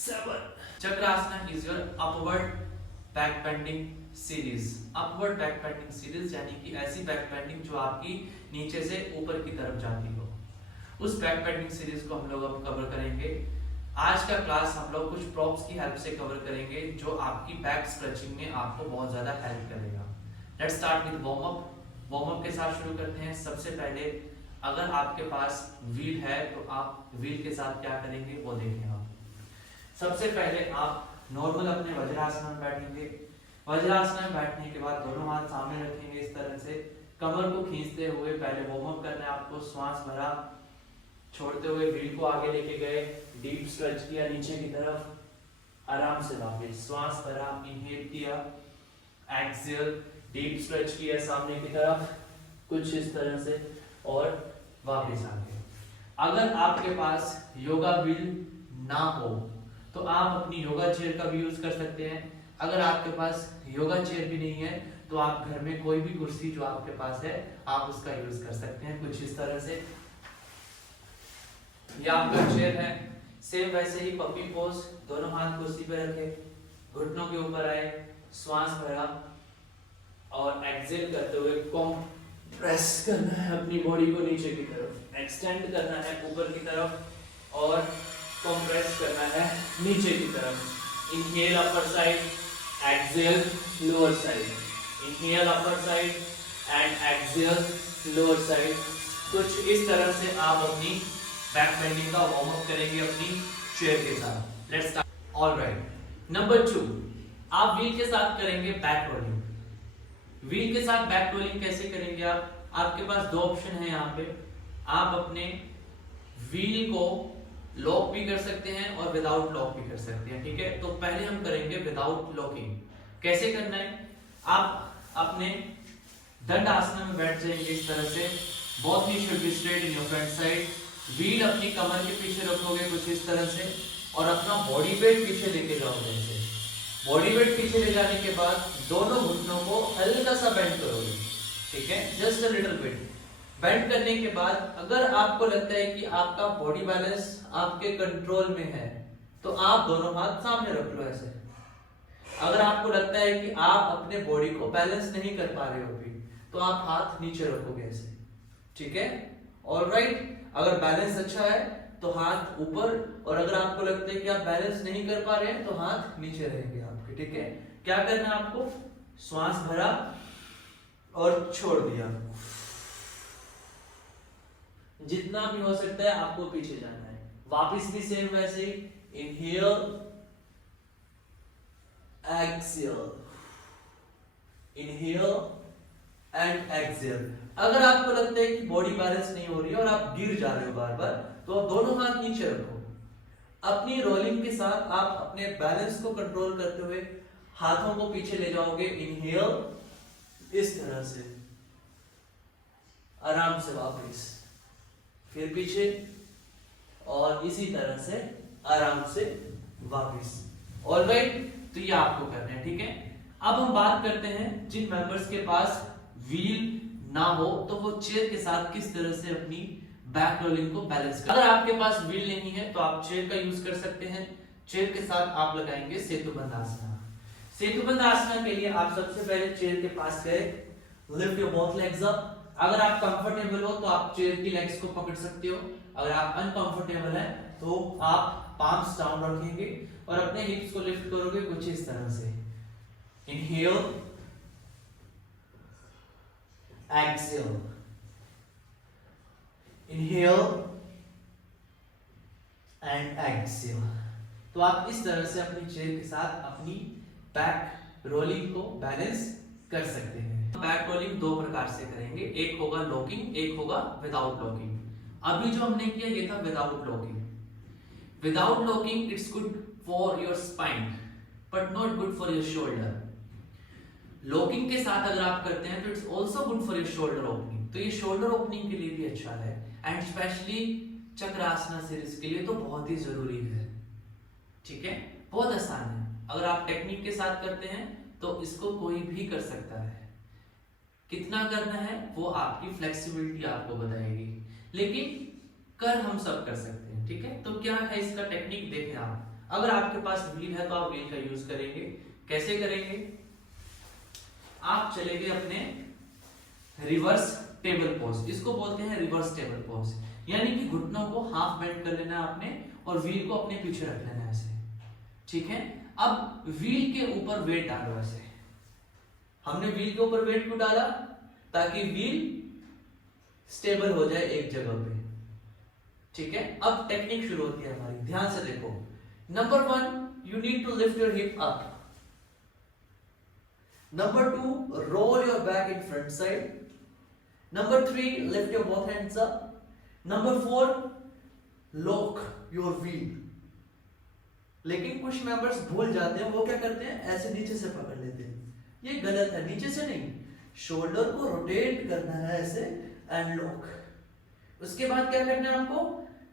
7. Chakrasana is your upward back bending series. Upward back bending series यानी कि ऐसी back bending जो आपकी नीचे से ऊपर की तरफ जाती हो, उस बैक बेंडिंग सीरीज को हम लोग अब कवर करेंगे। आज का क्लास हम लोग कुछ प्रॉप्स की हेल्प से कवर करेंगे जो आपकी बैक स्ट्रेचिंग में आपको बहुत ज्यादा हेल्प करेगा। Let's start with warm up. Warm up के साथ शुरू करते हैं। सबसे पहले अगर आपके पास व्हील है तो आप व्हील के साथ क्या करेंगे वो देखें आप। सबसे पहले आप नॉर्मल अपने वज्रासन में बैठेंगे। वज्रासन में बैठने के बाद दोनों हाथ सामने रखेंगे इस तरह से, कमर को खींचते हुए पहले वार्म अप करना है आपको। श्वास भरा, छोड़ते हुए व्हील को आगे लेके गए, डीप स्ट्रेच किया नीचे की तरफ, आराम से वापस श्वास भरा, इनहेल किया, एक्सहेल, डीप स्ट्रेच किया सामने की तरफ कुछ इस तरह से और वापस आगे। अगर आपके पास योगा व्हील ना हो तो आप अपनी योगा चेयर का भी यूज कर सकते हैं। अगर आपके पास योगा चेयर भी नहीं है तो आप घर में कोई भी कुर्सी जो आपके पास है आप उसका यूज कर सकते हैं कुछ इस तरह से। या आपका चेयर है, सेम वैसे ही पपी पोज, दोनों हाथ कुर्सी पे रखे, घुटनों के ऊपर आए, श्वास भरा और एक्सहेल करते हुए कंप्रेस करना है अपनी बॉडी को नीचे की तरफ, एक्सटेंड करना है ऊपर की तरफ और कंप्रेस करना है नीचे की तरफ। Inhale upper side, exhale lower side, inhale upper side and exhale lower side. कुछ इस तरह से आप अपनी बैक बेंडिंग का वार्म अप करेंगे अपनी चेयर के साथ। Let's start. ऑलराइट, नंबर 2, आप व्हील के साथ करेंगे बैक रोलिंग। व्हील के साथ बैक रोलिंग कैसे करेंगे आप? आपके पास दो ऑप्शन है यहाँ पे। आप अपने व्हील को लॉक भी कर सकते हैं और विदाउट लॉक भी कर सकते हैं, ठीक है। तो पहले हम करेंगे विदाउट लॉकिंग। कैसे करना है? आप अपने दंड आसन में बैठ जाएंगे इस तरह से, both knees should be straight in your front side। Wheel अपनी कमर के पीछे रखोगे कुछ इस तरह से और अपना बॉडी वेट पीछे लेके जाओगे ऐसे। बॉडी वेट पीछे ले जाने के बाद दोनों घुटनों को हल्का सा बेंड करोगे, ठीक है, just a little bit. Bend करने के बाद अगर आपको लगता है कि आपका बॉडी बैलेंस आपके कंट्रोल में है तो आप दोनों हाथ सामने रख लो ऐसे। अगर आपको लगता है कि आप अपने बॉडी को बैलेंस नहीं कर पा रहे हो अभी तो आप हाथ नीचे रखोगे ऐसे, ठीक है। ऑलराइट, अगर बैलेंस अच्छा है तो हाथ ऊपर, और अगर आपको लगता है कि आप बैलेंस नहीं कर पा रहे हैं तो हाथ नीचे रहेंगे आपके, ठीक है। क्या करना है आपको? श्वास भरा और छोड़ दिया, जितना भी हो सकता है आपको पीछे जाना है। वापस भी सेम वैसे ही, inhale, exhale, inhale and exhale. अगर आपको लगता है कि बॉडी बैलेंस नहीं हो रही है और आप गिर जा रहे हो बार बार तो आप दोनों हाथ नीचे रखो। अपनी रोलिंग के साथ आप अपने बैलेंस को कंट्रोल करते हुए हाथों को पीछे ले जाओगे। इनहेल इस तरह से, आराम से वापस, फिर पीछे और इसी तरह से आराम से वापस। ऑलराइट, तो ये आपको करना है, ठीक है। अब हम बात करते हैं जिन मेंबर्स के पास व्हील ना हो तो वो चेयर के साथ किस तरह से अपनी बैक रोलिंग को बैलेंस करें। अगर आपके पास व्हील नहीं है तो आप चेयर का यूज कर सकते हैं। चेयर के साथ आप लगाएंगे सेतुबंध आसना। सेतुबंध आसना के लिए आप सबसे पहले चेयर के पास गए, lift your both legs up. अगर आप कंफर्टेबल हो तो आप चेयर की लेग्स को पकड़ सकते हो। अगर आप अनकंफर्टेबल है तो आप पाम्स डाउन रखेंगे और अपने हिप्स को लिफ्ट करोगे कुछ इस तरह से। Inhale, exhale, inhale and exhale. तो आप इस तरह से अपनी चेयर के साथ अपनी बैक रोलिंग को बैलेंस कर सकते हैं। बैक रोलिंग दो प्रकार से करेंगे, एक होगा लॉकिंग, एक होगा विदाउट लॉकिंग। अभी जो हमने किया ये था without locking. Without locking it's good for your spine but not good for your shoulder. Locking के साथ अगर आप करते हैं तो it's also good for your shoulder opening, तो ये शोल्डर ओपनिंग के लिए भी अच्छा है एंड स्पेशली चक्रासना सीरीज के लिए तो बहुत ही जरूरी है, ठीक है। बहुत आसान है, अगर आप टेक्निक के साथ करते हैं तो इसको कोई भी कर सकता है। कितना करना है वो आपकी फ्लेक्सिबिलिटी आपको बताएगी, लेकिन कर हम सब कर सकते हैं, ठीक है। तो क्या है इसका टेक्निक देखें आप। अगर आपके पास व्हील है तो आप व्हील का यूज करेंगे। कैसे करेंगे? आप चलेंगे अपने रिवर्स टेबल पोज, इसको बोलते हैं रिवर्स टेबल पोज, यानी कि घुटनों को हाफ बेंड कर लेना है आपने और व्हील को अपने पीछे रख लेना है ऐसे, ठीक है। अब व्हील के ऊपर वेट डालो ऐसे। हमने व्हील के ऊपर वेट क्यों डाला? ताकि व्हील स्टेबल हो जाए एक जगह पे, ठीक है। अब टेक्निक शुरू होती है हमारी, ध्यान से देखो। Number 1, you need to lift your hip up. Number 2, roll your back in front side. Number 3, lift your both hands up. Number 4, lock your wheel. लेकिन कुछ मेंबर्स भूल जाते हैं, वो क्या करते हैं, ऐसे नीचे से पकड़ लेते हैं। ये गलत है, नीचे से नहीं, शोल्डर को रोटेट करना है ऐसे एंड लॉक। उसके बाद क्या करना है आपको?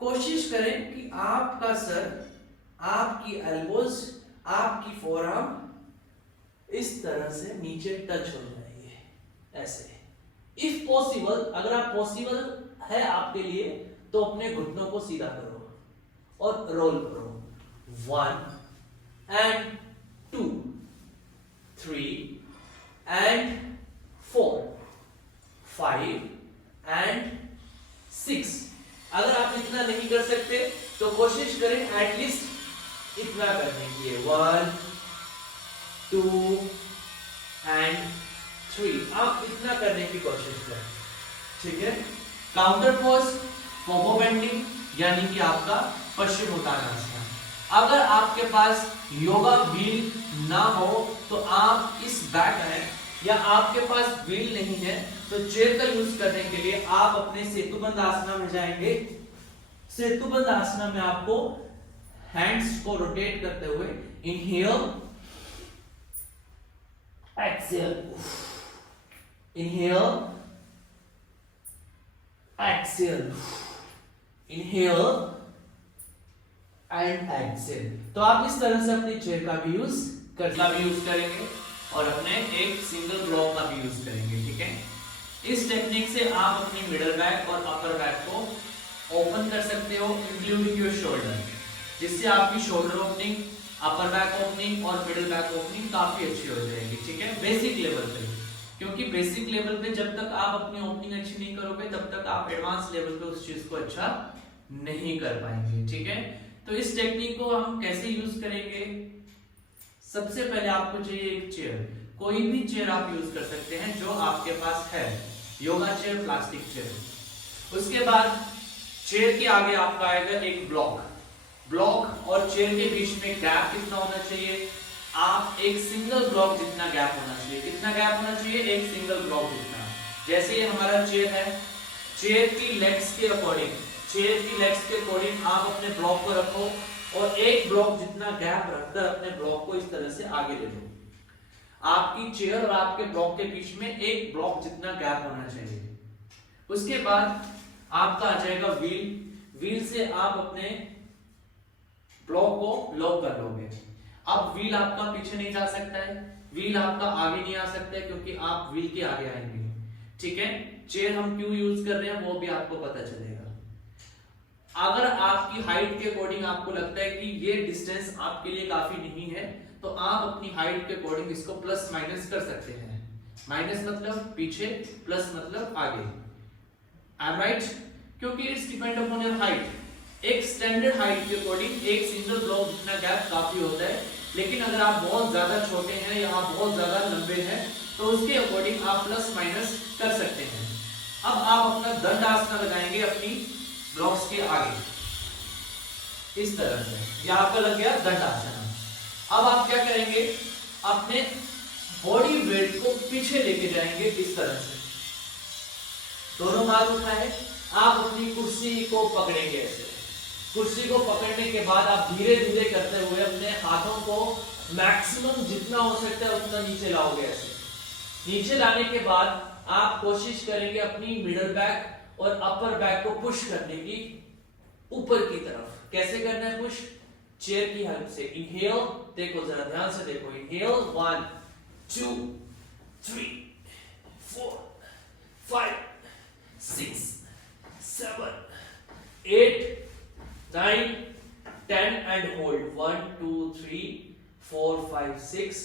कोशिश करें कि आपका सर, आपकी एल्बोज, आपकी फोरआर्म इस तरह से नीचे टच हो जाएंगे ऐसे। इफ पॉसिबल, अगर आप पॉसिबल है आपके लिए तो अपने घुटनों को सीधा करो और रोल करो। 1 and 2 3 and 4 5 and 6। अगर आप इतना नहीं कर सकते तो कोशिश करें एटलीस्ट इतना करने की। 1 2 and 3, आप इतना करने की कोशिश करें, ठीक है। काउंटर पोज, पोगो बेंडिंग, यानी कि आपका पश्चिमोत्तानासन। अगर आपके पास योगा व्हील ना हो तो आप इस बैक है, या आपके पास व्हील नहीं है तो चेयर का यूज करने के लिए आप अपने सेतुबंध आसना में जाएंगे। सेतुबंध आसना में आपको हैंड्स को रोटेट करते हुए inhale, exhale, inhale, exhale, inhale and exhale। तो आप इस तरह से अपनी चेयर का भी यूज करेंगे और अपने एक सिंगल ब्लॉक का भी यूज करेंगे, ठीक है। इस टेक्निक से आप अपनी मिडल बैक और अपर बैक को ओपन कर सकते हो, इंक्लूडिंग योर शोल्डर, जिससे आपकी shoulder opening, upper back opening और मिडिल बैक ओपनिंग काफी अच्छी हो जाएगी, ठीक है, बेसिक लेवल पे। क्योंकि बेसिक लेवल पे जब तक आप अपनी ओपनिंग अच्छी नहीं करोगे तब तक आप एडवांस लेवल पे उस चीज को अच्छा नहीं कर पाएंगे, ठीक है। तो इस टेक्निक को हम कैसे यूज करेंगे? सबसे पहले आपको चाहिए एक चेयर, कोई भी चेयर आप यूज कर सकते हैं जो आपके पास है, योगा चेयर, प्लास्टिक चेयर। उसके बाद चेयर के आगे आपका आएगा एक ब्लॉक और चेयर के बीच में गैप कितना होना चाहिए? आप एक सिंगल ब्लॉक जितना गैप होना चाहिए। कितना गैप होना चाहिए? एक सिंगल ब्लॉक जितना। जैसे ये हमारा चेयर है, चेयर की लेग्स के अकॉर्डिंग आप अपने ब्लॉक को रखो और एक ब्लॉक जितना गैप रखकर अपने ब्लॉक को इस तरह से आगे ले लो। आपकी चेयर और आपके ब्लॉक के बीच में एक ब्लॉक जितना गैप होना चाहिए। उसके बाद आपका आ जाएगा व्हील से आप अपने ब्लॉक को लॉक कर लोगे। अब व्हील आपका पीछे नहीं जा सकता है, व्हील आपका आगे नहीं आ सकता है क्योंकि आप व्हील के आगे आएंगे, ठीक है। चेयर हम क्यों यूज कर रहे हैं वो भी आपको पता चलेगा। अगर आपकी हाइट के अकॉर्डिंग आपको लगता है कि ये डिस्टेंस आपके लिए काफी नहीं है तो आप अपनी हाइट के अकॉर्डिंग इसको प्लस माइनस कर सकते हैं। माइनस मतलब पीछे, प्लस मतलब आगे। I am right? क्योंकि it's depend upon your height. एक स्टैंडर्ड हाइट के अकॉर्डिंग एक सिंगल ब्लॉक जितना गैप काफी होता है, लेकिन अगर आप बहुत ज्यादा छोटे हैं या आप बहुत ज्यादा लंबे हैं तो उसके अकॉर्डिंग आप प्लस माइनस कर सकते हैं। अब आप अपना दंड आसन लगाएंगे अपनी ब्लॉक्स के आगे इस तरह से, यह आपका लग गया दंड आसन। अब आप क्या करेंगे? अपने बॉडी वेट को पीछे लेके जाएंगे इस तरह से, दोनों हाथ उठाए, आप अपनी कुर्सी को पकड़ेंगे ऐसे। कुर्सी को पकड़ने के बाद आप धीरे धीरे करते हुए अपने हाथों को मैक्सिमम जितना हो सकता है उतना नीचे लाओगे ऐसे। नीचे लाने के बाद आप कोशिश करेंगे अपनी मिडल बैक और अपर बैक को पुश करने की ऊपर की तरफ। कैसे करना है पुश? चेयर की हेल्प से। इनहेल, देखो जरा ध्यान से देखो, इनहेल 1 2 3 4 5 6 7 8 9 10 एंड होल्ड 1 2 3 4 5 6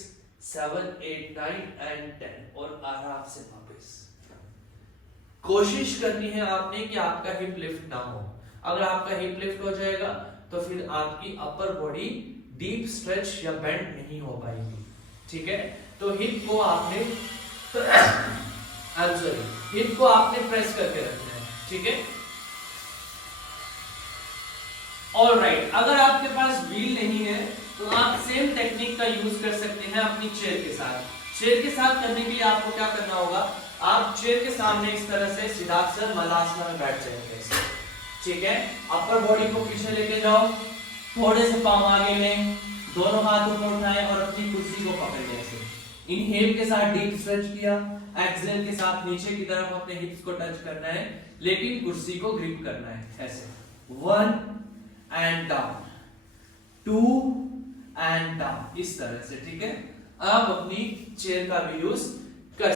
7 8 9 एंड 10 और आराम से वापस। कोशिश करनी है आपने कि आपका हिप लिफ्ट ना हो। अगर आपका हिप लिफ्ट हो जाएगा तो फिर आपकी अपर बॉडी डीप स्ट्रेच या बेंड नहीं हो पाएगी, ठीक है। तो हिप को आपने हिप को आपने प्रेस करके रखना है, ठीक है। ऑलराइट, अगर आपके पास व्हील नहीं है तो आप सेम टेक्निक का यूज कर सकते हैं अपनी चेयर के साथ। चेयर के साथ करने के लिए आपको क्या करना होगा, आप चेयर के सामने इस तरह से सिद्धासन मलासना में बैठ जाएंगे, ठीक है। अपर बॉडी को पीछे लेके जाओ, थोड़े से पांव आगे लें, दोनों हाथ ऊपर उठाएं और अपनी कुर्सी को पकड़ लें ऐसे। इनहेल के साथ डीप स्ट्रेच किया, एक्सहेल के साथ नीचे की तरफ अपने हिप्स को टच करना है, लेकिन कुर्सी को ग्रिप करना है ऐसे। 1 एंड डाउन, 2 एंड डाउन, इस तरह से, ठीक है। अब अपनी चेयर का भी यूज